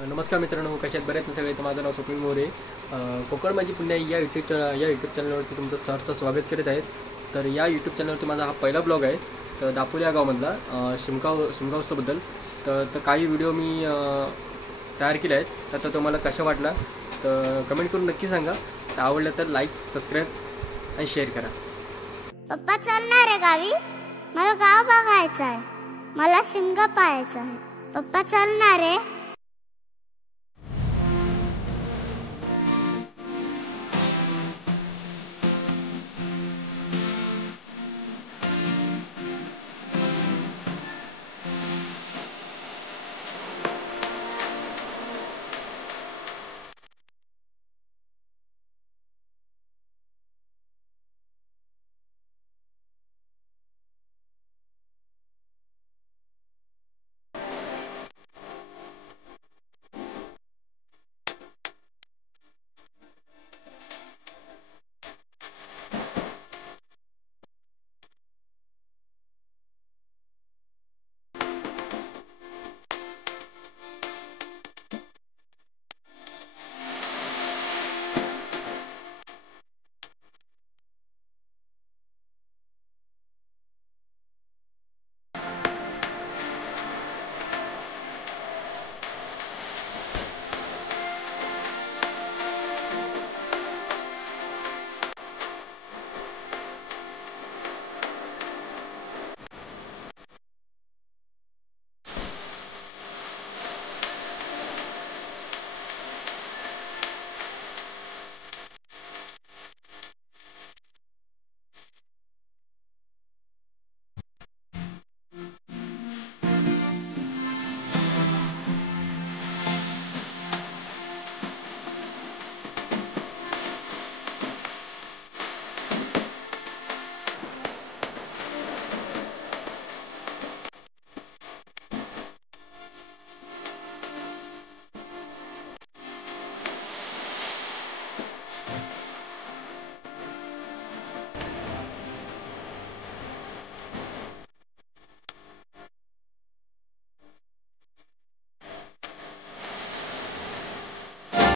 नमस्कार मित्रांनो, कशात बरेच ना सगळे. तर माझं नाव स्वप्नील मोरे. कोकण माझी पुण्या या यूट्यूब चॅनलवरती तुमचं सहर्ष स्वागत करीत आहेत. तर या यूट्यूब चॅनलवरती माझा हा पहिला ब्लॉग आहे. तर दापोली या गावामधला शिमगा उत्सवाबद्दल तर काही व्हिडिओ मी तयार केले आहेत. तर तुम्हाला कशा वाटला तर कमेंट करून नक्की सांगा. तर आवडलं तर लाईक, सबस्क्राईब आणि शेअर करा. पप्पा चालणार आहे गावी. मला गाव बघायचं आहे. मला शिमगा पाहायचा आहे. पप्पा चालणार आहे.